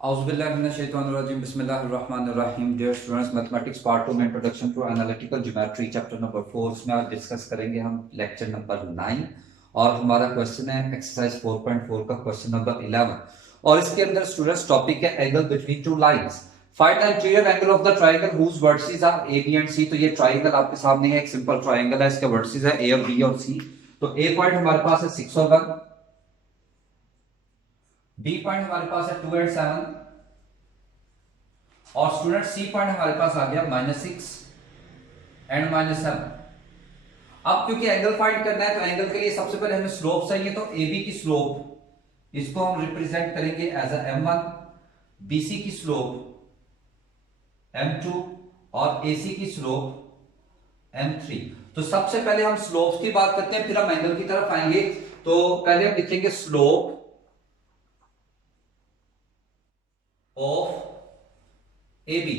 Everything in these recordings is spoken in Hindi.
Auzubillahiminash-shaytanir-rajim. Bismillahir-rahmanir-rahim. Dear students, mathematics part 2 में introduction to analytical geometry chapter number 4 में आज डिस्कस करेंगे हम लेक्चर नंबर 9 और हमारा क्वेश्चन है एक्सरसाइज 4.4 का क्वेश्चन नंबर 11 और इसके अंदर स्टूडेंट्स टॉपिक है angle between two lines. Find the interior angle of the triangle whose vertices are A B and C. तो ये ट्रायंगल आपके सामने है, एक सिंपल ट्रायंगल है, इसके वर्टिसेस है ए और बी और सी। तो ए पॉइंट हमारे पास है 6 और 1, बी पॉइंट हमारे पास है 2 एंड 7 और स्टूडेंट सी पॉइंट हमारे पास आ गया -6 एंड -7। अब क्योंकि एंगल फाइंड करना है तो एंगल के लिए सबसे पहले हमें स्लोप चाहिए। तो ए बी की स्लोप इसको हम रिप्रेजेंट करेंगे एज अ m1, बीसी की स्लोप m2 और AC की स्लोप m3। तो सबसे पहले हम स्लोप्स की बात करते हैं, फिर हम एंगल की तरफ आएंगे। तो पहले हम लिखेंगे स्लोप ऑफ AB,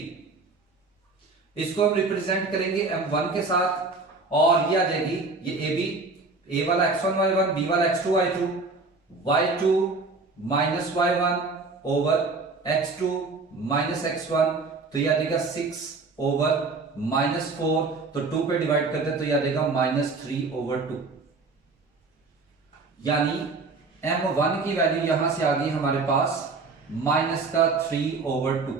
इसको हम रिप्रेजेंट करेंगे m1 के साथ और ये आ जाएगी ये AB, A वाला x1 y1, B वाला x2 y2, y2 minus y1 over x2 minus x1। तो ये आ जाएगा 6 ओवर -4, तो 2 पे डिवाइड करते हैं तो ये आ जाएगा -3 ओवर 2। यानी m1 की वैल्यू यहां से आ गई हमारे पास -3 ओवर 2।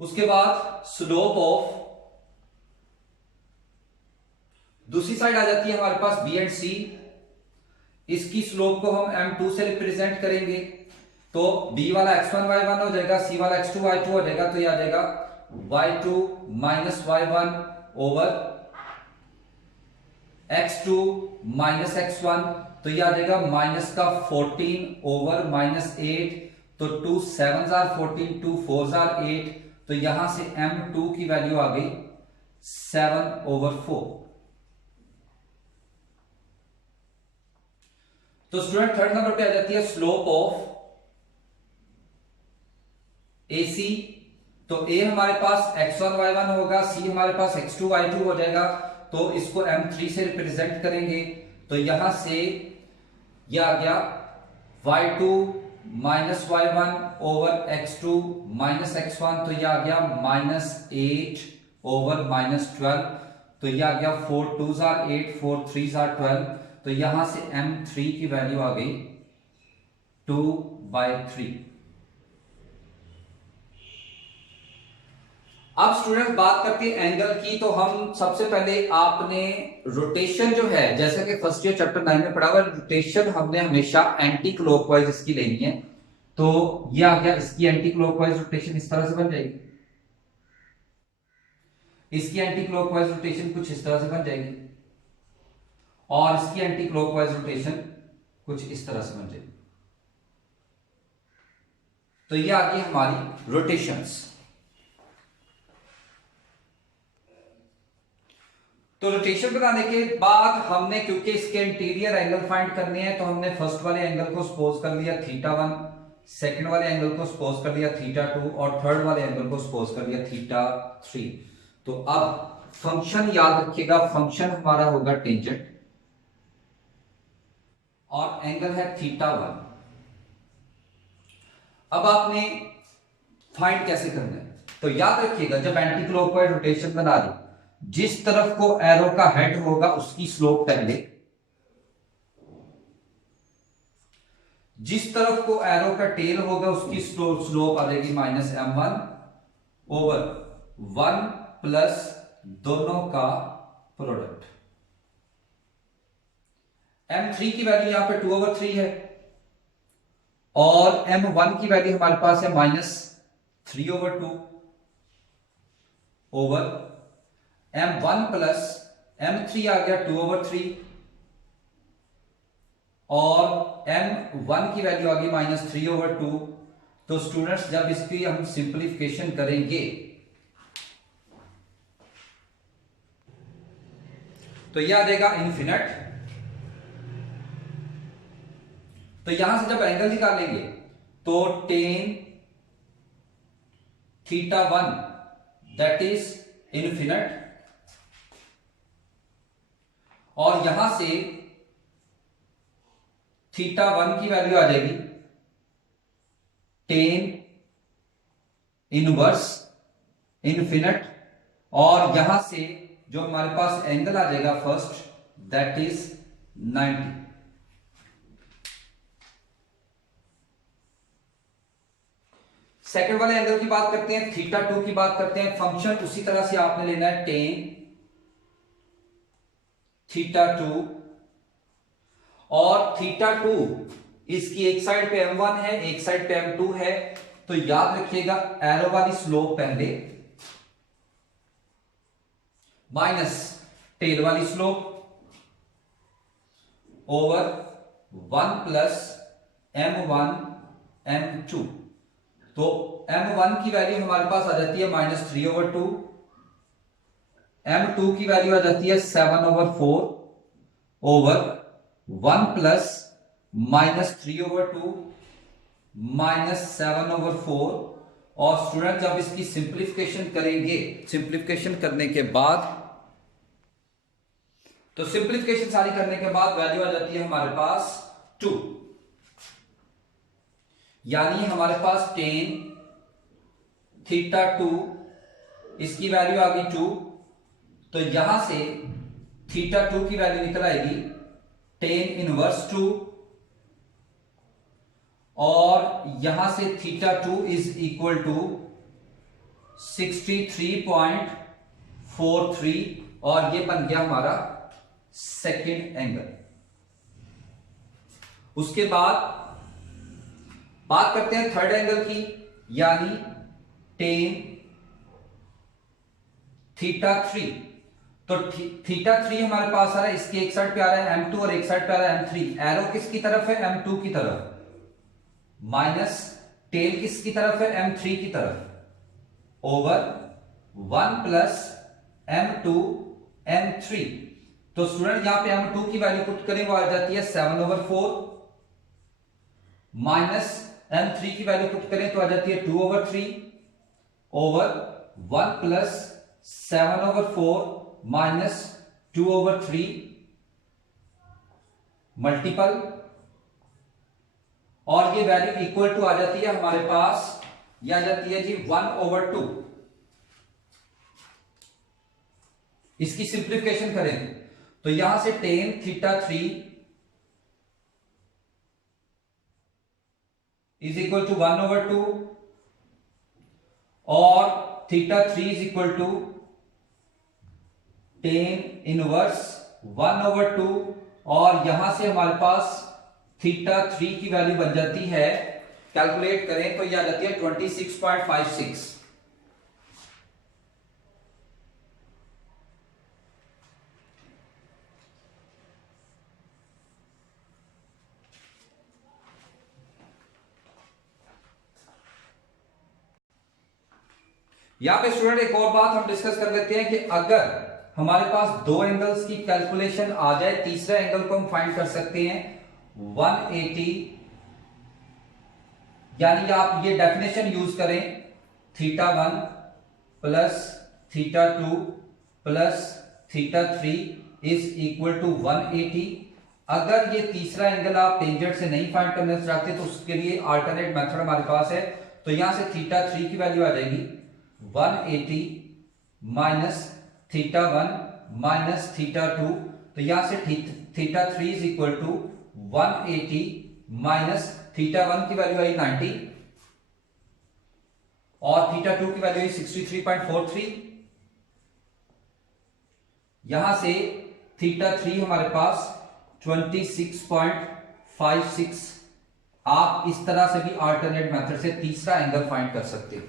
उसके बाद स्लोप ऑफ दूसरी साइड आ जाती है हमारे पास बी एंड सी। इसकी स्लोप को हम m2 से रिप्रेजेंट करेंगे। तो b वाला x1 y1 हो जाएगा, c वाला x2 y2 हो जाएगा। तो ये आ जाएगा y2 minus y1 over x2 minus x1। तो ये आ जाएगा -14 ओवर -8। तो 2 7s are 14, 2 4s are 8। तो यहां से m2 की वैल्यू आ गई 7 ओवर 4। तो स्टूडेंट थर्ड नंबर पे आ जाती है स्लोप ऑफ AC। तो A हमारे पास x1 y1 होगा, C हमारे पास x2 y2 हो जाएगा। तो इसको m3 से रिप्रेजेंट करेंगे। तो यहां से यह आ गया y2 minus y1 over x2 minus x1। तो यह आ गया -8 ओवर -12। तो यह आ गया 4 2s are 8, 4 3s are 12। तो यहां से m3 की वैल्यू आ गई 2/3। अब स्टूडेंट बात करते हैं एंगल की। तो हम सबसे पहले आपने रोटेशन जो है, जैसे कि फर्स्ट ईयर चैप्टर 9 में पढ़ा हुआ, रोटेशन हमने हमेशा एंटी क्लॉकवाइज इसकी लेनी है। तो ये आ गया, इसकी एंटी क्लॉकवाइज रोटेशन इस तरह से बन जाएगी, इसकी एंटी क्लॉकवाइज रोटेशन कुछ इस तरह से बन जाएगी और इसकी एंटी क्लॉकवाइज रोटेशन कुछ इस तरह से बन जाएगी। तो ये आ गई हमारी रोटेशंस। तो रोटेशन बनाने के बाद हमने, क्योंकि इसके इंटीरियर एंगल फाइंड करने हैं, तो हमने फर्स्ट वाले एंगल को सपोज कर लिया θ1, सेकंड वाले एंगल को सपोज कर लिया θ2 और थर्ड वाले एंगल को सपोज कर लिया θ3। तो अब फंक्शन याद रखिएगा, फंक्शन हमारा होगा टेंजेंट और एंगल है θ1। अब आपने फाइंड कैसे करना है, तो याद रखिएगा जब एंटी क्लॉकवाइज रोटेशन बना दी, जिस तरफ को एरो का हेड होगा उसकी स्लोप पहले, जिस तरफ को एरो का टेल होगा उसकी स्लोप आ जाएगी -m1 ओवर 1 प्लस दोनों का प्रोडक्ट। m3 की वैल्यू यहां पे 2/3 है और m1 की वैल्यू हमारे पास है -3/2 ओवर m1 प्लस m3 आ गया 2/3 और m1 की वैल्यू आ गई -3/2। तो स्टूडेंट्स जब इसकी हम सिंप्लीफिकेशन करेंगे तो यह आ जाएगा इन्फिनिट। तो यहां से जब एंगल निकालेंगे तो tan θ1 दैट इज इन्फिनिट और यहां से थीटा 1 की वैल्यू आ जाएगी टेन इनवर्स इन्फिनिट, और यहां से जो हमारे पास एंगल आ जाएगा फर्स्ट, दैट इज 90। सेकंड वाले एंगल की बात करते हैं, थीटा 2 की बात करते हैं। फंक्शन उसी तरह से आपने लेना है टेन थीटा 2, और थीटा 2 इसकी एक साइड पे m1 है, एक साइड पे m2 है, तो याद रखिएगा एरो वाली स्लोप पहले माइनस टेल वाली slope over 1 plus m1 m2। तो m1 की वैल्यू हमारे पास आ जाती है -3/2, m2 की वैल्यू आ जाती है 7/4 ओवर 1 प्लस -3/2 -7/4। और स्टूडेंट जब इसकी सिंप्लीफिकेशन करेंगे, सिंप्लीफिकेशन करने के बाद, तो सिंप्लीफिकेशन सारी करने के बाद वैल्यू आ जाती है हमारे पास 2, यानी हमारे पास टेन थीटा 2 इसकी वैल्यू आ गई 2, तो यहां से थीटा 2 की वैल्यू निकल आएगी टेन इनवर्स 2, और यहां से थीटा 2 इज इक्वल टू 63.43, और ये बन गया हमारा सेकेंड एंगल। उसके बाद बात करते हैं थर्ड एंगल की, यानी टेन थीटा 3। तो थीटा 3 हमारे पास आ रहा है, इसके एक साइड पे आ रहा है m2 और एक साइड पे आ रहा है m3। एरो किसकी तरफ है? m2 की तरफ, माइनस टेल किसकी तरफ है? m3 की तरफ, ओवर 1 प्लस m2 m3। तो स्टूडेंट यहां पे m2 की वैल्यू पुट करें, वो आ जाती है 7/4, माइनस m3 की वैल्यू पुट करें तो आ जाती है 2/3, ओवर 1 प्लस 7/4 माइनस 2/3 मल्टीपल, और ये वैल्यू इक्वल टू आ जाती है हमारे पास, ये आ जाती है जी 1/2। इसकी सिंप्लीफिकेशन करें तो यहां से tan theta 3 is equal to 1/2, और theta 3 is equal to tan inverse 1/2, और यहां से हमारे पास थीटा 3 की वैल्यू बन जाती है, कैलकुलेट करें तो यह आ जाती है 26.56। यहां पे स्टूडेंट एक और बात हम डिस्कस कर लेते हैं कि अगर हमारे पास दो एंगल्स की कैलकुलेशन आ जाए, तीसरा एंगल को हम फाइंड कर सकते हैं 180, यानी आप ये डेफिनेशन यूज करें theta 1 plus theta 2 plus theta 3 is equal to 180। अगर ये तीसरा एंगल आप टेंजेंट से नहीं फाइंड करना चाहते तो उसके लिए अल्टरनेट मेथड हमारे पास है। तो यहां से थीटा 3 की वैल्यू आ जाएगी 180 माइनस थीटा 1 माइनस थीटा 2, तो यहां से theta 3 is equal to 180 minus theta 1 की वैल्यू आई 90, और थीटा 2 की वैल्यू आई 63.43। यहां से थीटा 3 हमारे पास 26.56। आप इस तरह से भी अल्टरनेट मेथड से तीसरा एंगल फाइंड कर सकते हो।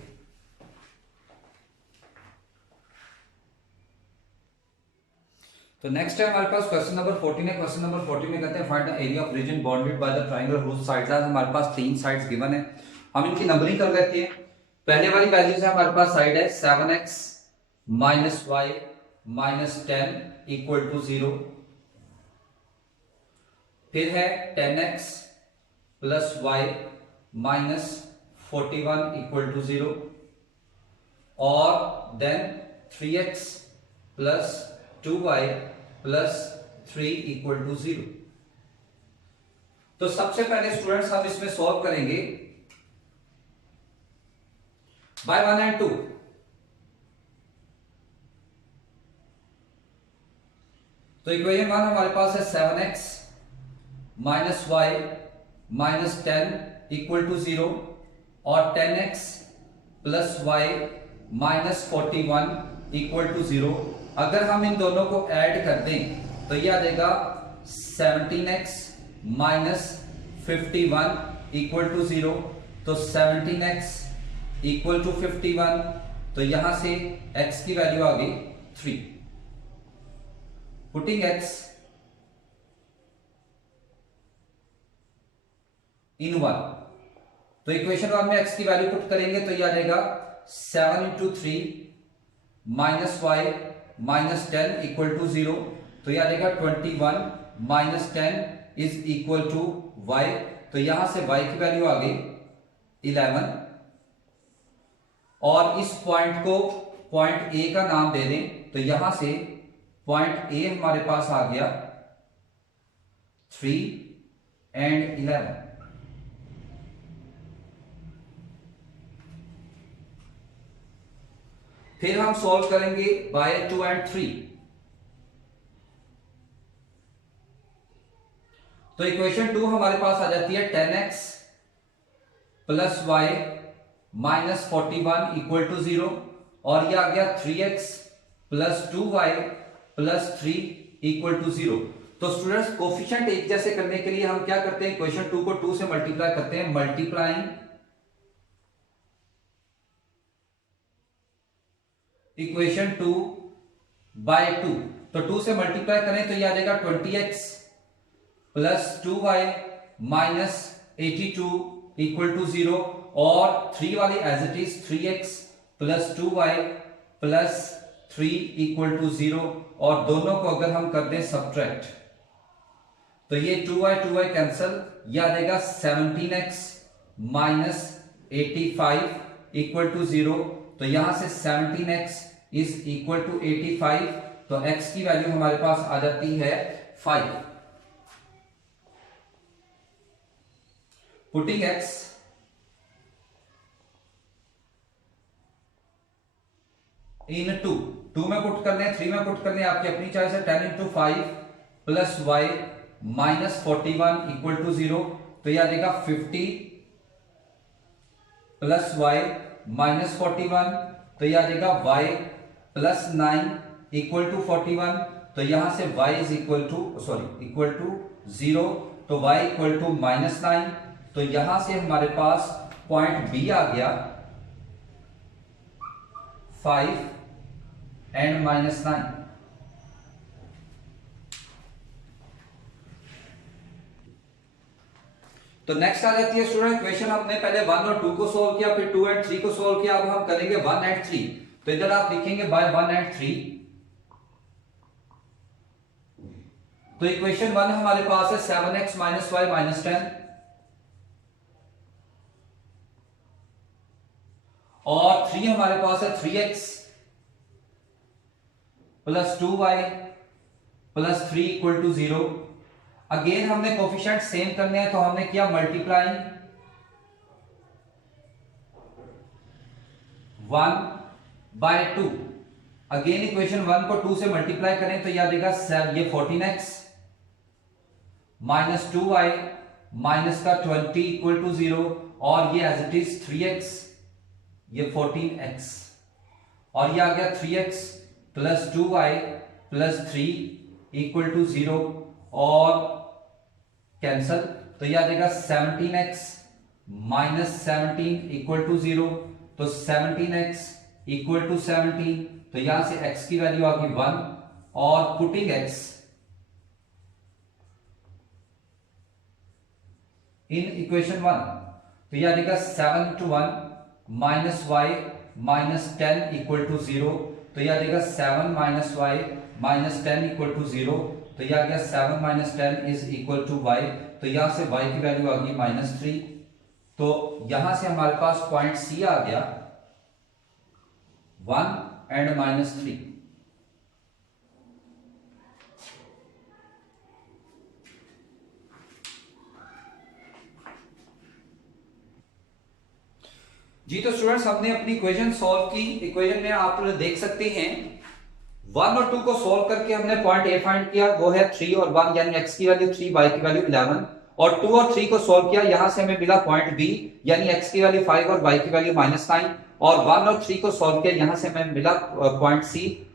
तो नेक्स्ट है हमारे पास क्वेश्चन नंबर 14 है। क्वेश्चन नंबर 14 में कहते हैं find the area of region bounded by the triangle whose sides are. हमारे पास तीन साइड्स गिवन है, हम इनकी नंबरिंग कर लेते हैं। पहले वाली वैल्यूज है हमारे पास, साइड है 7x minus y minus 10 equal to 0, फिर है 10x plus y minus 41 equal to 0, और then 3x plus 2y plus 3 equal to 0। तो सबसे पहले स्टूडेंट्स हम इसमें सॉल्व करेंगे बाय 1 एंड 2। तो इक्वेशन 1 हमारे पास है 7x minus y minus 10 equal to 0 और 10x plus y minus 41 equal to 0। अगर हम इन दोनों को ऐड कर दें तो यह आ जाएगा 17x माइनस 51 इक्वल टू 0। तो 17x इक्वल टू 51, तो यहां से x की वैल्यू आ गई 3। पुटिंग x इन 1, तो इक्वेशन 1 में x की वैल्यू पुट करेंगे तो यह आ जाएगा 7 into 3 minus y minus 10 equal to 0। तो यह आ जाएगा 21 minus 10 is equal to y। तो यहां से y की वैल्यू आ गई 11 और इस पॉइंट को पॉइंट ए का नाम दे दें तो यहां से पॉइंट ए हमारे पास आ गया 3 एंड 11। फिर हम सॉल्व करेंगे बाय 2 एंड 3। तो इक्वेशन 2 हमारे पास आ जाती है 10x plus y minus 41 equal to 0 और यह आ गया 3x plus 2y plus 3 equal to 0। तो स्टूडेंट्स कोफिशिएंट एक जैसे करने के लिए हम क्या करते हैं, इक्वेशन 2 को 2 से मल्टीप्लाई करते हैं, मल्टीप्लाइंग इक्वेशन 2 बाय 2। तो 2 से मल्टीप्लाई करें तो यह आ जाएगा 20x plus 2y minus 82 equal to 0 और 3 वाली as it is 3x plus 2y plus 3 equal to 0 और दोनों को अगर हम कर दें सब्ट्रैक्ट तो ये 2y कैंसल, यह आ जाएगा 17x माइनस 85 इक्वल टू 0। तो यहां से 17x इज इक्वल टू 85, तो x की वैल्यू हमारे पास आ जाती है 5। पुटिंग x इन 2 में पुट कर लें, 3 में पुट कर लें, आपकी अपनी चॉइस है। 10 into 5 plus y minus 41 equal to 0। तो यह आ जाएगा 50 प्लस वाई माइनस 41, तो यह आ जाएगा y प्लस 9 इक्वल टू 41। तो यहां से y इज इक्वल टू 0, तो y इक्वल टू माइनस 9। तो यहां से हमारे पास पॉइंट B आ गया 5 एंड माइनस 9। तो नेक्स्ट आ जाती है स्टूडेंट इक्वेशन, हमने पहले 1 और 2 को सॉल्व किया, फिर 2 एंड 3 को सॉल्व किया, अब हम करेंगे 1 एंड 3। तो इधर आप लिखेंगे बाय 1 एंड 3। तो इक्वेशन 1 हमारे पास है 7x माइनस वाई माइनस 10 और 3 हमारे पास है 3x plus 2y plus 3 equal to 0। Again हमने कोफिशिएंट सेम करने हैं तो हमने किया मल्टीप्लाइंग 1 बाय 2। अगेन इक्वेशन 1 को 2 से मल्टीप्लाई करें तो यह देगा ये 14x माइनस 2y माइनस का 20 इक्वल टू 0 और ये एज इट इज 3x, ये 14x और ये आ गया 3x plus 2y plus 3 equal to 0 और कैंसल। तो यह आ जाएगा 17x माइनस 17 इक्वल टू 0। तो 17x इक्वल टू 17, तो यहां से x की वैल्यू आ गई 1 और पुटिंग x इन इक्वेशन 1 तो यह आ जाएगा 7 to 1 minus y minus 10 equal to 0। तो यह आ जाएगा 7 minus y minus 10 equal to 0। तो यह आ गया 7 minus 10 is equal to y। तो यहां से y की वैल्यू आ गई माइनस 3। तो यहां से हमारे पास पॉइंट C आ गया 1 एंड माइनस 3। जी तो स्टूडेंट्स हमने अपनी इक्वेशन सॉल्व की। इक्वेशन में आप देख सकते हैं 1 और 2 को सॉल्व करके हमने पॉइंट ए फाइंड किया, वो है 3 और 1, यानी x की वैल्यू 3, y की वैल्यू 11। और 2 और 3 को सॉल्व किया, यहां से हमें मिला पॉइंट बी, यानी x की वैल्यू 5 और y की वैल्यू -9। और 1 और 3 को सॉल्व किया, यहां से हमें मिला पॉइंट सी,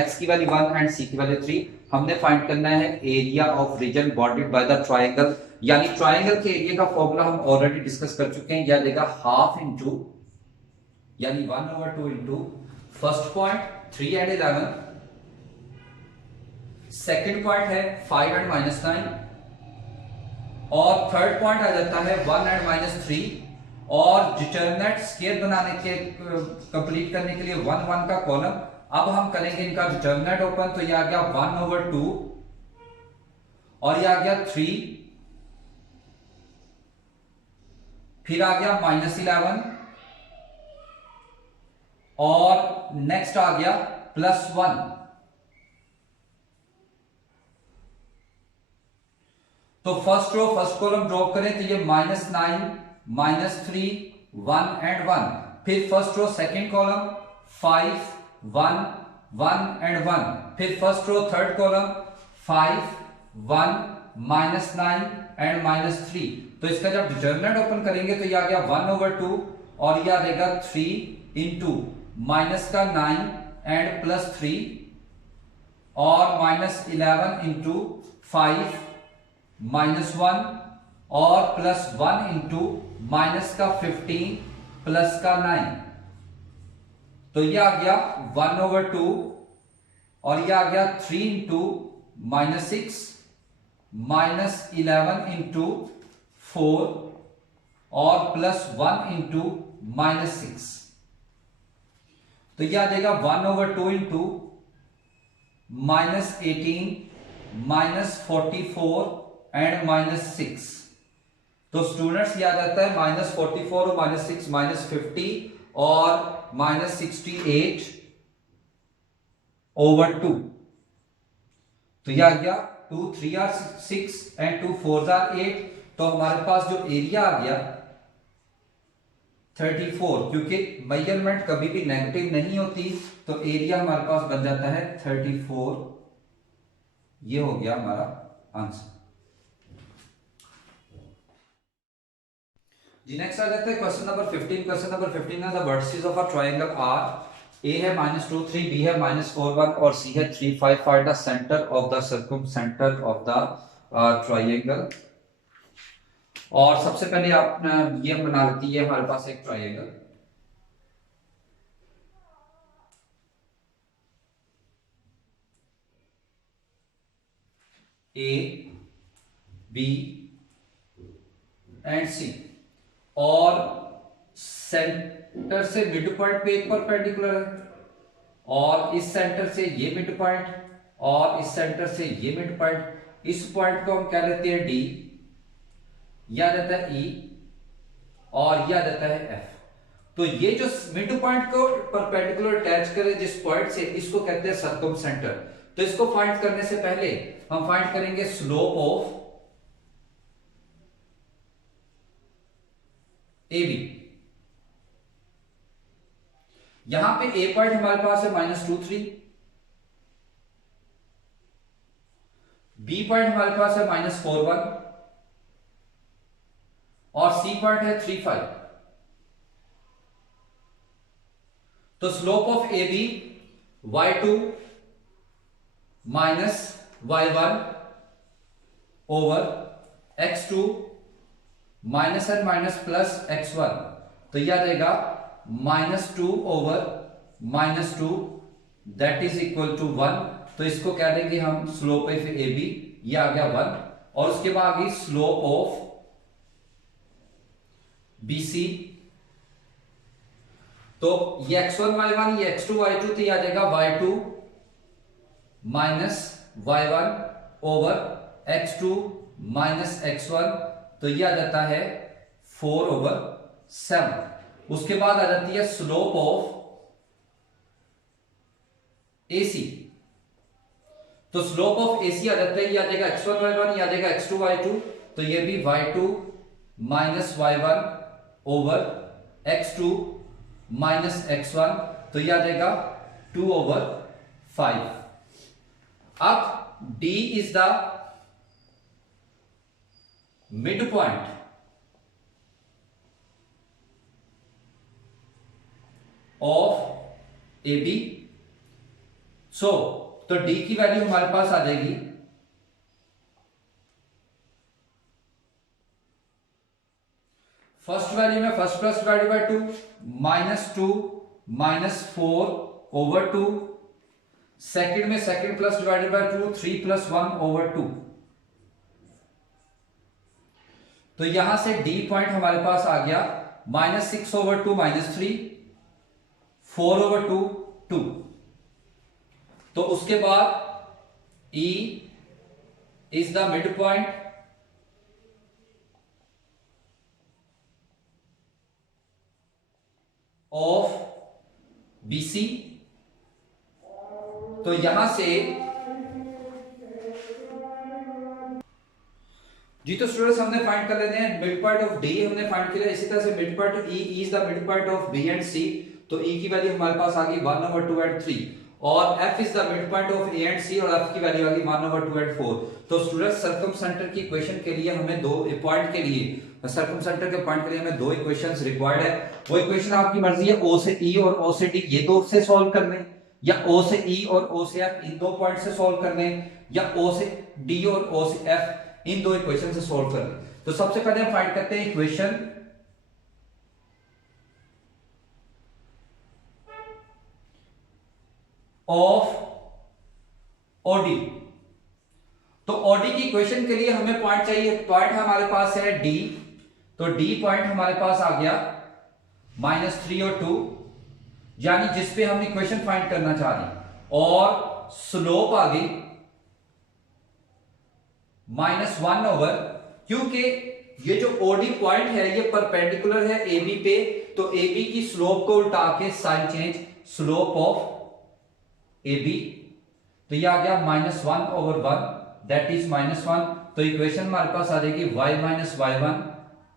x की वैल्यू 1 एंड c की वैल्यू 3। हमने फाइंड करना है area of region bordered by the triangle, यानी ट्रायंगल के एरिया का फॉर्मूला हम ऑलरेडी डिस्कस कर चुके हैं। यह देगा हाफ इंटू, यानी 1/2 into first point 3 and 11, second point है 5 एंड -9, और थर्ड पॉइंट आ जाता है 1 एंड -3। और डिटरमिनेंट स्क्वायर बनाने के कंप्लीट करने के लिए 1 1 का कॉलम। अब हम करेंगे इनका डिटरमिनेंट ओपन, तो ये आ गया 1/2 और ये आ गया 3, फिर आ गया -11 और नेक्स्ट आ गया +1। तो first row first column drop करें तो ये -9 -3 1 एंड 1। फिर first row second column 5 1 1 and 1। फिर first row third column 5 1 -9 and -3। तो इसका जब डिटरमिनेंट ओपन करेंगे तो ये आ गया 1/2 और ये आ जाएगा 3 इंटू -9 एंड +3 और -11 इंटू 5 -1 और +1 इंटू -15 +9। तो ये आ गया 1/2 और ये आ गया 3 इंटू -6 -11 इंटू 4 और +1 इंटू -6। तो ये आ जाएगा 1/2 इंटू -18 -44 एंड -6। तो स्टूडेंट्स ये आ जाता है -44 और -6 -50 और -68/2। तो ये आ गया 2 3 आर 6 एंड 2 4 आर 8। तो हमारे पास जो एरिया आ गया 34, क्योंकि मेजरमेंट कभी भी नेगेटिव नहीं होती, तो एरिया हमारे पास बन जाता है 34। ये हो गया हमारा आंसर। जी नेक्स्ट आ जाता है क्वेश्चन नंबर 15। क्वेश्चन नंबर 15 है the vertices of a triangle are A है -2 3, बी है -4 1 और सी है 3 5। Find the centre of the circumcentre of the triangle. और सबसे पहले आप ये बना लेती है हमारे पास एक triangle A B and C, और सेंटर से मिड पॉइंट पे एक परपेंडिकुलर है, और इस सेंटर से ये मिड पॉइंट और इस सेंटर से ये मिड पॉइंट। इस पॉइंट को हम क्या लेते हैं डी, यह रहता है ई और यह रहता है एफ। तो ये जो मिड पॉइंट को परपेंडिकुलर अटैच करे जिस पॉइंट से, इसको कहते हैं सर्कमसेंटर। तो इसको फाइंड करने से पहले हम फाइंड करेंगे स्लोप ऑफ ए बी। यहां पे ए पॉइंट हमारे पास है -2 3, बी पॉइंट हमारे पास है -4 1 और सी पॉइंट है 3 5। तो slope of A B y2 minus y1 over x2 minus and minus plus x1। तो यह आ जाएगा -2 over -2 that is equal to 1। तो इसको कह देंगे हम स्लोप ऑफ ए बी, ये आ गया 1। और उसके बाद आ गई स्लोप ऑफ BC। तो ये x1 y1 ये x2 y2, तो ये आ जाएगा y2 minus y1 over x2 minus x1। तो ये आ जाता है 4/7। उसके बाद आ जाती है स्लोप ऑफ AC। तो स्लोप ऑफ AC आ जाता है, ये आ जाएगा x1 y1, ये आ जाएगा x2 y2। तो ये भी y2 minus y1 over x2 minus x1, तो यह आ जाएगा 2/5। अब D is the mid point of A B. So तो D की वैल्यू हमारे पास आ जाएगी फर्स्ट वैल्यू में first plus divided by 2 -2 -4/2। Second में सेकंड प्लस डिवाइडेड बाय 2 3 + 1/2। तो यहां से D पॉइंट हमारे पास आ गया -6/2 -3 4/2 2। तो उसके बाद E is the mid point of BC। तो यहां से जी, तो स्टूडेंट्स हमने फाइंड कर लेते हैं मिड पॉइंट ऑफ डी हमने फाइंड किया। इसी तरह से mid point of E is the mid point of B and C. तो ई की वैल्यू हमारे पास आ गई 1/2 एंड 3, और F is the mid point of A and C, और एफ की वैल्यू आ गई 1/2 एंड 4। तो स्टूडेंट्स सर्कमसेंटर की इक्वेशन के लिए हमें दो पॉइंट के लिए सर्कमसेंटर के पॉइंट के लिए हमें दो इक्वेशंस रिक्वायर्ड है। वो इक्वेशन आपकी मर्जी है ओ से ई और ओ से डी ये दो से सॉल्व करने, या ओ से ई और ओ से एफ इन दो पॉइंट से सॉल्व करने, या ओ से डी और ओ से एफ इन दो इक्वेशन से सॉल्व करने। तो सबसे पहले हम फाइंड करते हैं इक्वेशन ऑफ ओडी। तो ओडी की इक्वेशन के लिए हमें पॉइंट चाहिए। पॉइंट हमारे पास है डी, तो डी पॉइंट हमारे पास आ गया -3 और 2, यानी जिसपे हम इक्वेशन फाइंड करना चाह रहे हैं, और स्लोप आ गई -1/, क्योंकि ये जो ओडी पॉइंट है ये परपेंडिकुलर है ए बी पे, तो ए बी की स्लोप को उल्टा के sign change slope of A B, तो ये आ गया -1/1 दैट इज -1। तो इक्वेशन हमारे पास आ जाएगी y - y1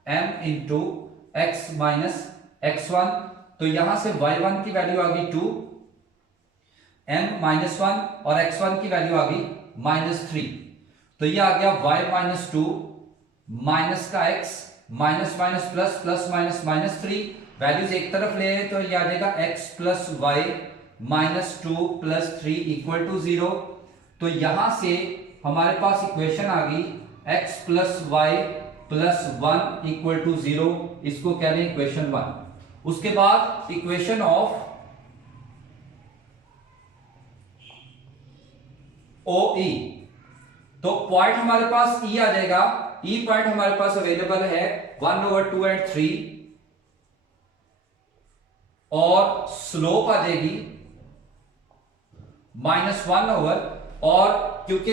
m into x - x1। तो यहां से y1 की वैल्यू आ गई 2, m -1, और x1 की वैल्यू आ गई -3। तो ये आ गया y - 2 माइनस का x minus minus plus plus minus -3, values एक तरफ ले आए तो ये आ जाएगा x + y -2 + 3 = 0। तो यहां से हमारे पास इक्वेशन आ गई x + y + 1 = 0, इसको कह रहे हैं इक्वेशन 1। उसके बाद इक्वेशन ऑफ OE, तो पॉइंट हमारे पास E आ जाएगा। E पॉइंट हमारे पास अवेलेबल है 1/2 एंड 3, और स्लोप आ जाएगी -1/, और क्योंकि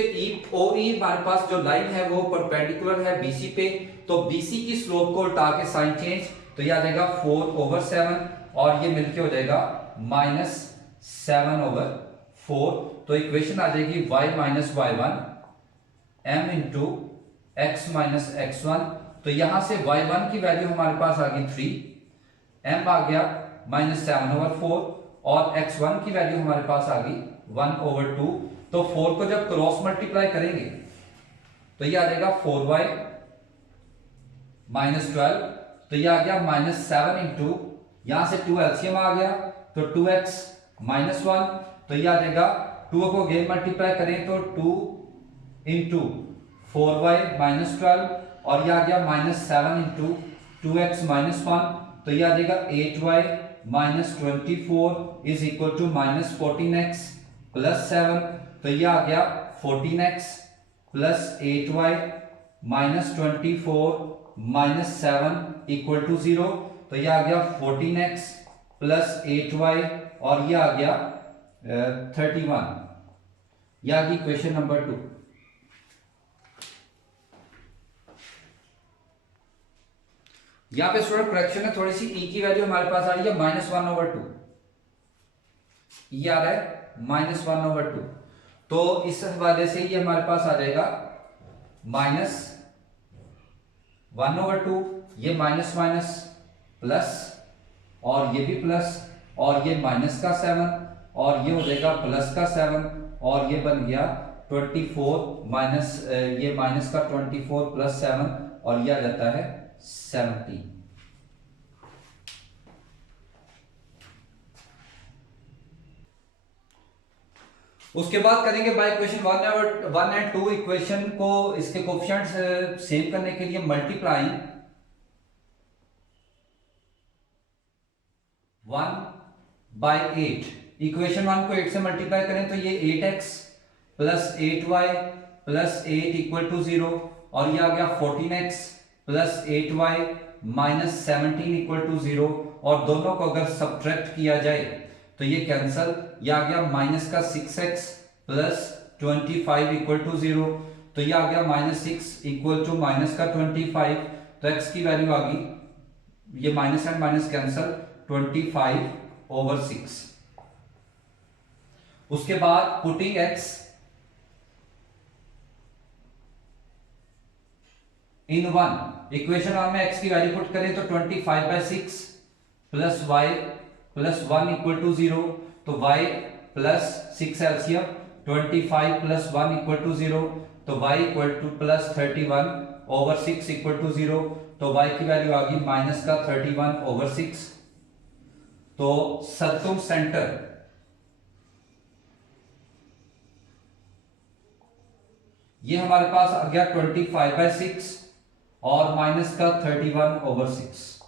OE हमारे पास जो लाइन है वो परपेंडिकुलर है BC पे, तो BC की स्लोप को उल्टा के साइन चेंज, तो ये आ जाएगा 4/7, और ये मिलके हो जाएगा -7/4। तो इक्वेशन आ जाएगी y - y1 m into x - x1। तो यहां से y1 की वैल्यू हमारे पास आ गई 3, m आ गया -7/4, और x1 की वैल्यू हमारे पास आ गई 1/2। तो 4 को जब क्रॉस मल्टीप्लाई करेंगे तो ये आ जाएगा 4y - 12, तो ये आ गया -7 इंटू, यहां से 2 एलसीएम आ गया, तो 2x - 1, तो ये आ जाएगा 2 को अगेन मल्टीप्लाई करें तो 2 इंटू 4y - 12, और ये आ गया -7 इंटू 2x - 1, तो ये आ जाएगा 8y - 24 = -14x + 7, तो ये आ गया 14x + 8y - 24 - 7 = 0, तो ये आ गया 14x + 8y, और ये आ गया 31। यह आ गई क्वेश्चन नंबर 2। यहां पे स्टूडेंट करेक्शन है थोड़ी सी, E की वैल्यू हमारे पास आ रही है -1/2, ये आ रहा है -1/2, तो इस हवाले से ये हमारे पास आ जाएगा -1/2, ये माइनस माइनस प्लस और ये भी प्लस, और ये माइनस का 7, और ये हो जाएगा प्लस का 7, और ये बन गया 24 माइनस, ये माइनस का 24 प्लस 7, और ये आ जाता है 17। उसके बाद करेंगे बाय इक्वेशन 1 एंड 2 इक्वेशन को, इसके कोफिशिएंट्स सेम करने के लिए मल्टीप्लाइंग 1 बाय 8। इक्वेशन 1 को 8 से मल्टीप्लाई करें तो ये 8x plus 8y plus 8 equal to 0, और ये आ गया 14x plus 8y minus 17 equal to 0, और दोनों को अगर सब्ट्रैक्ट किया जाए तो ये कैंसल, ये आ गया माइनस का 6x प्लस 25 इक्वल टू 0, तो ये आ गया माइनस 6 इक्वल टू माइनस का 25, तो x की वैल्यू आ गई, ये माइनस एंड माइनस कैंसल, 25/6। उसके बाद पुटिंग x इन 1, इक्वेशन 1 में x की वैल्यू पुट करें तो 25/6 plus y plus 1 equal to 0, तो y plus 6 LCM, 25 plus 1 equal to 0, तो y equal to plus 31/6 equal to 0, तो y की वैल्यू आ गई माइनस का 31/6। तो सर्कम सेंटर ये हमारे पास आ गया 25/6 और माइनस का 31/6।